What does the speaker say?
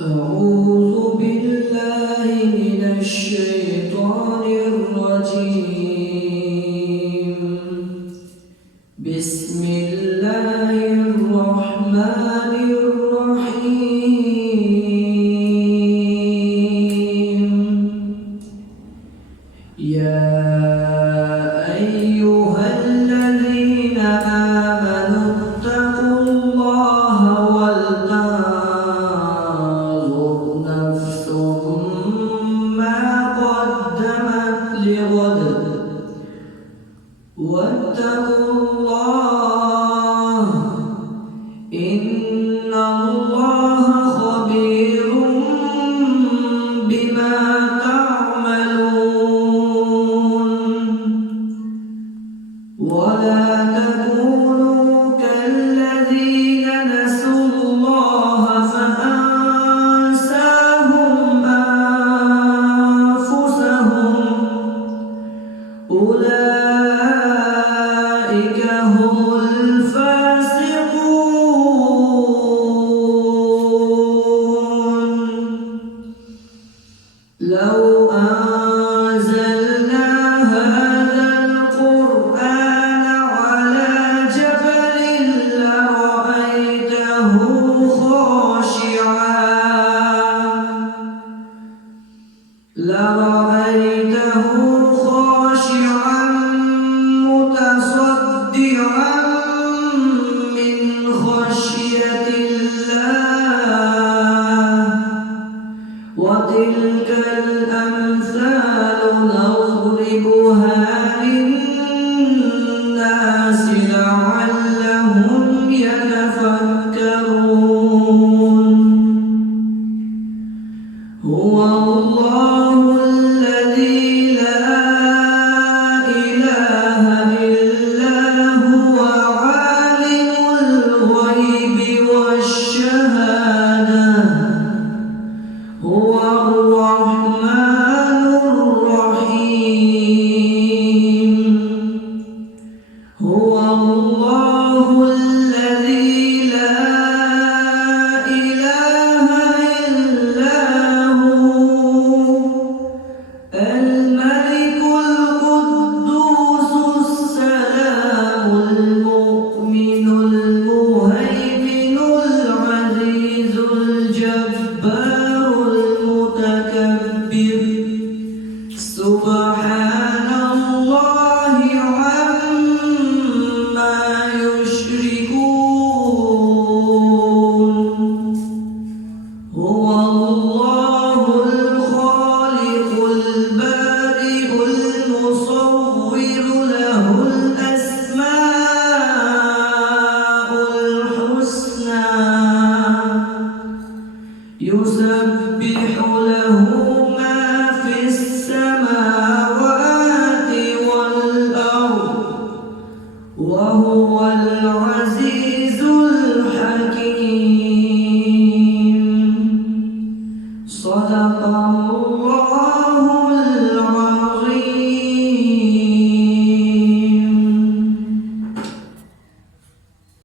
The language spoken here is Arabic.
أعوذ بالله من الشيطان الرجيم. بسم الله الرحمن الرحيم. يا أيها الذين آمنوا اتقوا الله ولتنظر نفس ما قدمت لغد واتقوا الله إن الله خبير بما تعملون. ولا تكونوا كالذين نسوا الله فأنساهم أنفسهم أولئك هم الفاسقون. لو أنزلنا هذا القرآن على جبل لرأيته خاشعا متصدعا من خشية الله. وتلك الأمثال نضربها للناس لعلهم يتفكرون. هو الله الذي لا إله إلا هو عالم الغيب والشهادة. هو الرحمن الرحيم. هو الله الذي لا إله إلا هو الملك القدوس السلام المؤمن المهيمن العزيز الجبار المتكبر. سبحان الله عما يشركون. هو الله الخالق البارئ المصور له